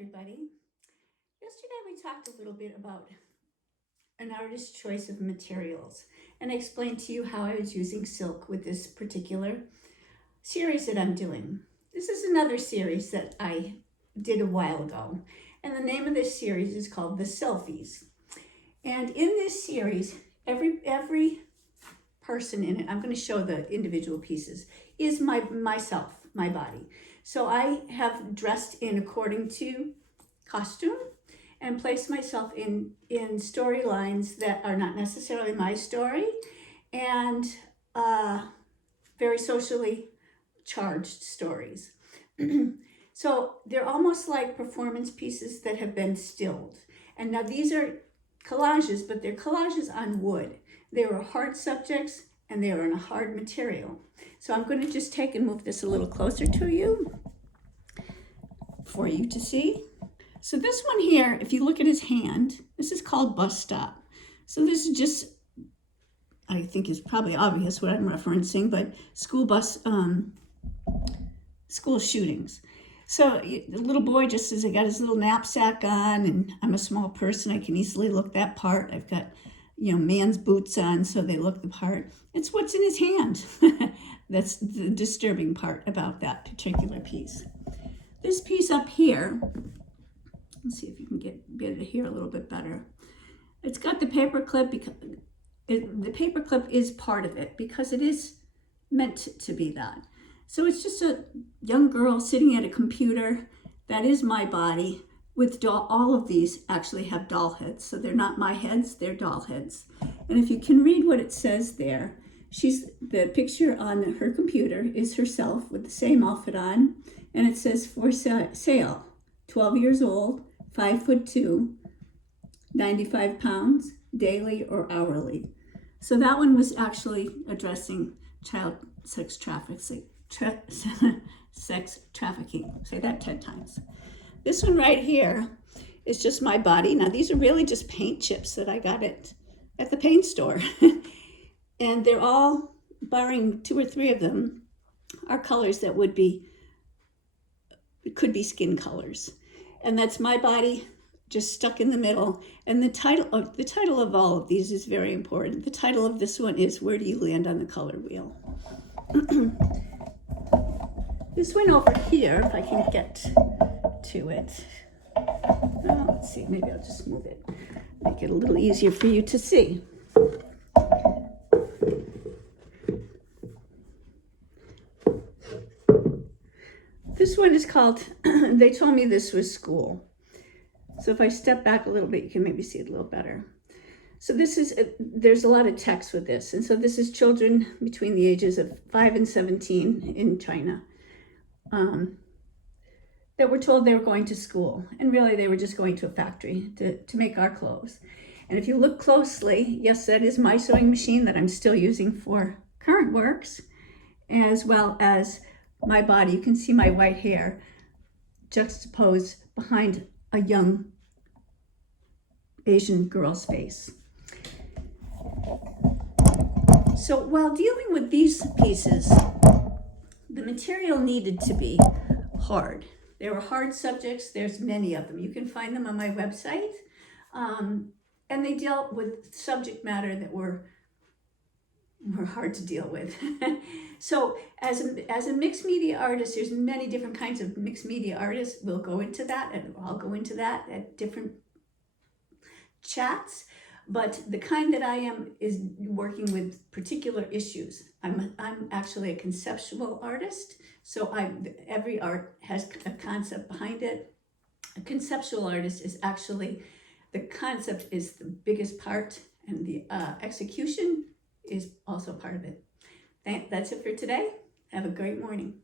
everybody. Yesterday we talked a little bit about an artist's choice of materials, and I explained to you how I was using silk with this particular series that I'm doing. This is another series that I did a while ago, and the name of this series is called The Selfies. And in this series, every person in it, I'm going to show the individual pieces, is myself, my body. So I have dressed in according to costume and placed myself in storylines that are not necessarily my story and very socially charged stories. So they're almost like performance pieces that have been stilled. And now these are collages, but they're collages on wood. They were hard subjects and they are on a hard material. So I'm going to just take and move this a little closer to you for you to see. So this one here, if you look at his hand, this is called Bus Stop. So this is just, I think is probably obvious what I'm referencing, but school shootings. So the little boy just has got his little knapsack on, and I'm a small person, I can easily look that part. I've got, man's boots on, so they look the part. It's what's in his hand. That's the disturbing part about that particular piece. This piece up here, let's see if you can get it here a little bit better. It's got the paper clip because the paper clip is part of it because it is meant to be that. So it's just a young girl sitting at a computer. That is my body with all of these actually have doll heads. So they're not my heads, they're doll heads. And if you can read what it says there, the picture on her computer is herself with the same outfit on. And it says for sale, 12 years old, 5'2", 95 pounds, daily or hourly. So that one was actually addressing child sex trafficking. Sex trafficking. Say that 10 times. This one right here is just my body. Now these are really just paint chips that I got at the paint store. And they're all, barring 2 or 3 of them, are colors that could be skin colors. And that's my body just stuck in the middle. And the title of all of these is very important. The title of this one is Where Do You Land on the Color Wheel? This one over here, if I can get to it. Oh, let's see, maybe I'll just move it. Make it a little easier for you to see. This one is called, they told me this was school. So if I step back a little bit, you can maybe see it a little better. So there's a lot of text with this. And so this is children between the ages of 5 and 17 in China that were told they were going to school. And really they were just going to a factory to make our clothes. And if you look closely, yes, that is my sewing machine that I'm still using for current works, as well as my body. You can see my white hair juxtaposed behind a young Asian girl's face. So while dealing with these pieces, the material needed to be hard. There were hard subjects. There's many of them. You can find them on my website. And they dealt with subject matter that were hard to deal with. So as a mixed media artist, there's many different kinds of mixed media artists. We'll go into that, and I'll go into that at different chats. But the kind that I am is working with particular issues. I'm actually a conceptual artist. So every art has a concept behind it. A conceptual artist is actually, the concept is the biggest part, and the execution is also part of it. That's it for today. Have a great morning.